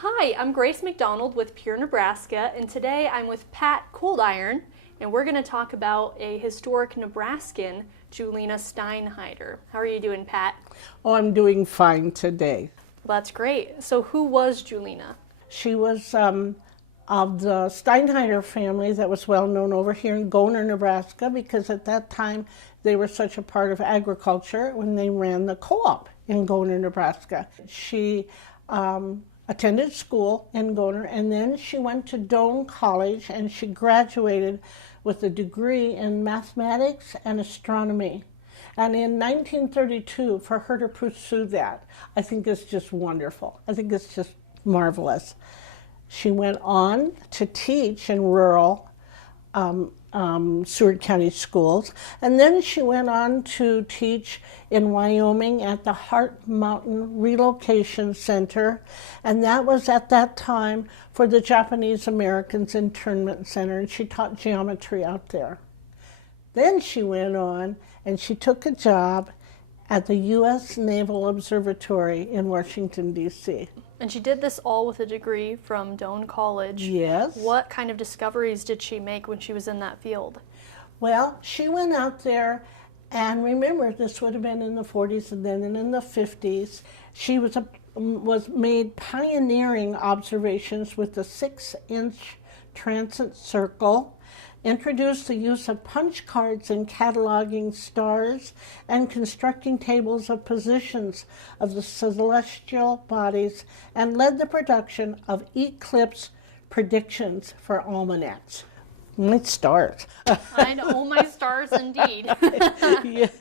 Hi, I'm Grace McDonald with Pure Nebraska, and today I'm with Pat Coldiron, and we're going to talk about a historic Nebraskan, Julena Steinheider. How are you doing, Pat? Oh, I'm doing fine today. Well, that's great. So who was Julena? She was of the Steinheider family that was well known over here in Goehner, Nebraska, because at that time they were such a part of agriculture when they ran the co-op in Goehner, Nebraska. She attended school in Goehner, and then she went to Doane College, and she graduated with a degree in mathematics and astronomy. And in 1932, for her to pursue that, I think is just wonderful. I think it's just marvelous. She went on to teach in rural Seward County schools, and then she went on to teach in Wyoming at the Heart Mountain Relocation Center, and that was at that time for the Japanese Americans Internment Center, and she taught geometry out there. Then she went on and she took a job at the U.S. Naval Observatory in Washington, D.C. And she did this all with a degree from Doane College. Yes. What kind of discoveries did she make when she was in that field? Well, she went out there, and remember, this would have been in the 40s and then in the 50s. She was made pioneering observations with the 6-inch transit circle, introduced the use of punch cards in cataloging stars and constructing tables of positions of the celestial bodies, and led the production of eclipse predictions for almanacs. My stars. I know, my stars indeed. Yes.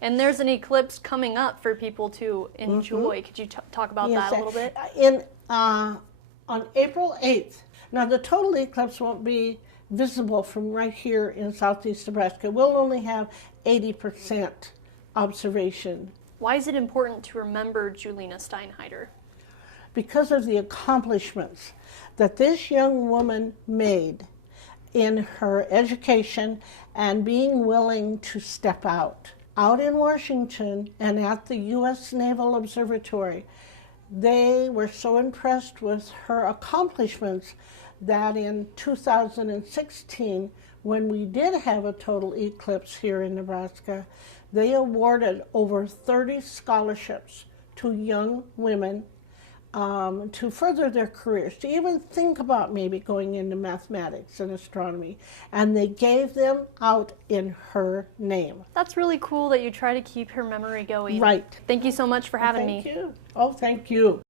And there's an eclipse coming up for people to enjoy. Could you talk about that a little bit? On April 8th. Now, the total eclipse won't be visible from right here in southeast Nebraska. We'll only have 80% observation. Why is it important to remember Julena Steinheider? Because of the accomplishments that this young woman made in her education and being willing to step out. Out in Washington and at the U.S. Naval Observatory, they were so impressed with her accomplishments that in 2016, when we did have a total eclipse here in Nebraska, they awarded over 30 scholarships to young women to further their careers, to even think about maybe going into mathematics and astronomy. And they gave them out in her name. That's really cool that you try to keep her memory going. Right. Thank you so much for having me. Thank you. Oh, thank you.